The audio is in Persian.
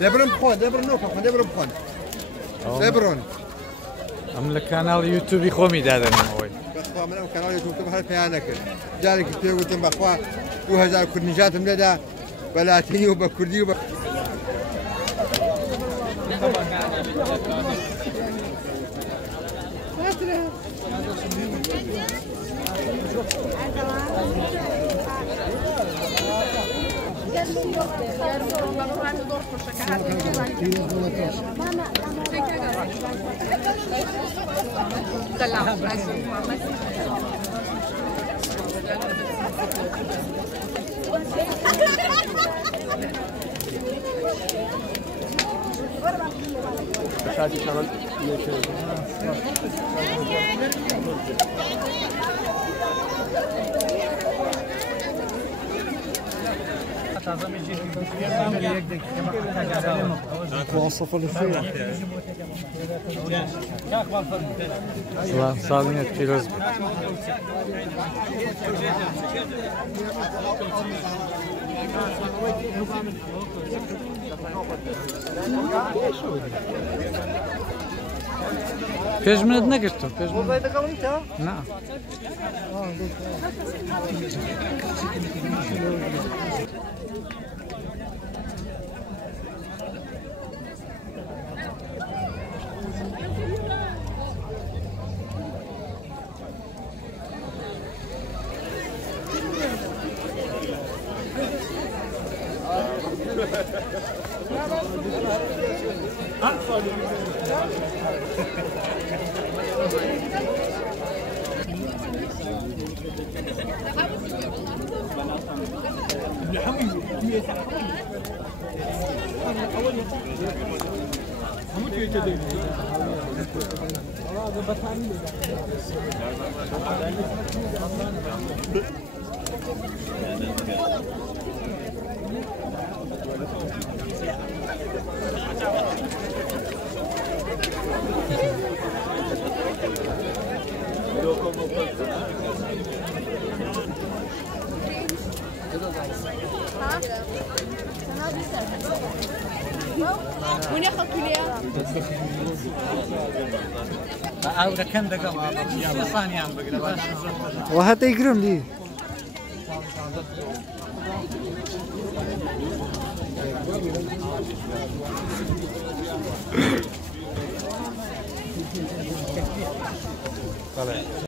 دبرم بخون دبرم نوکم دبرم بخون دبرون ام لکانال یوتیوبی خومی دادن اوی بخوا من کانال یوتیوب تو هر پیان نکرد جاری که تو گفتم بخوا 2000 کردنجاتم لدا بلاتینی و بکردی و شادی کانال واصف الخير سالميت پیروز پیش منت نگرتم پیش منت نه وهذا يقرم لي